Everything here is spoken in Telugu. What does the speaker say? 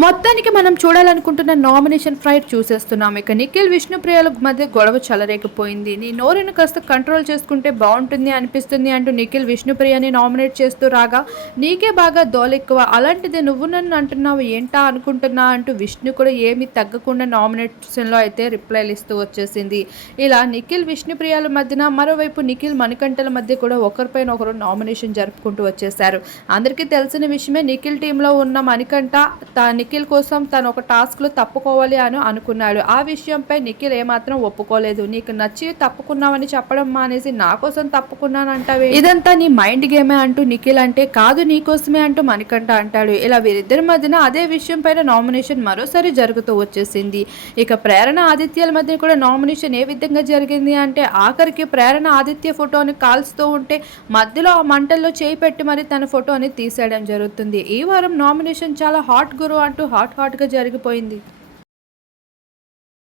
మొత్తానికి మనం చూడాలనుకుంటున్న నామినేషన్ ఫైట్ చూసేస్తున్నాం. ఇక నిఖిల్ విష్ణుప్రియల మధ్య గొడవ చలరేకపోయింది నీ నోరును కాస్త కంట్రోల్ చేసుకుంటే బాగుంటుంది అనిపిస్తుంది అంటూ నిఖిల్ విష్ణుప్రియని నామినేట్ చేస్తూ రాగా నీకే బాగా దోలెక్కువ. అలాంటిది నువ్వు నన్ను అంటున్నావు ఏంటా అనుకుంటున్నా? అంటూ విష్ణు కూడా ఏమీ తగ్గకుండా నామినేషన్లో అయితే రిప్లైలు ఇస్తూ వచ్చేసింది. ఇలా నిఖిల్ విష్ణుప్రియాల మధ్యన మరోవైపు నిఖిల్ మణికంఠల మధ్య కూడా ఒకరిపైన ఒకరు నామినేషన్ జరుపుకుంటూ వచ్చేసారు అందరికీ తెలిసిన విషయమే నిఖిల్ టీంలో ఉన్న మణికంఠ తా నిఖిల్ కోసం తను ఒక టాస్క్లో తప్పుకోవాలి అని అనుకున్నాడు. ఆ విషయంపై నిఖిల్ ఏమాత్రం ఒప్పుకోలేదు. నీకు నచ్చి తప్పుకున్నావని చెప్పడం మానేసి నా కోసం తప్పుకున్నానంటావే? ఇదంతా నీ మైండ్ గేమే అంటూ నిఖిల్ అంటే కాదు నీ కోసమే అంటూ మణికంఠ అంటాడు. ఇలా వీరిద్దరి మధ్యన అదే విషయం పైన నామినేషన్ మరోసారి జరుగుతూ వచ్చేసింది. ఇక ప్రేరణ ఆదిత్యాల మధ్య కూడా నామినేషన్ ఏ విధంగా జరిగింది అంటే ఆఖరికి ప్రేరణ ఆదిత్య ఫోటోని కాల్స్తూ ఉంటే మధ్యలో ఆ మంటల్లో చేయి పెట్టి మరి తన ఫోటోని తీసేయడం జరుగుతుంది. ఈ వారం నామినేషన్ చాలా హాట్ గురు అంటూ హాట్ హాట్గా జరిగిపోయింది.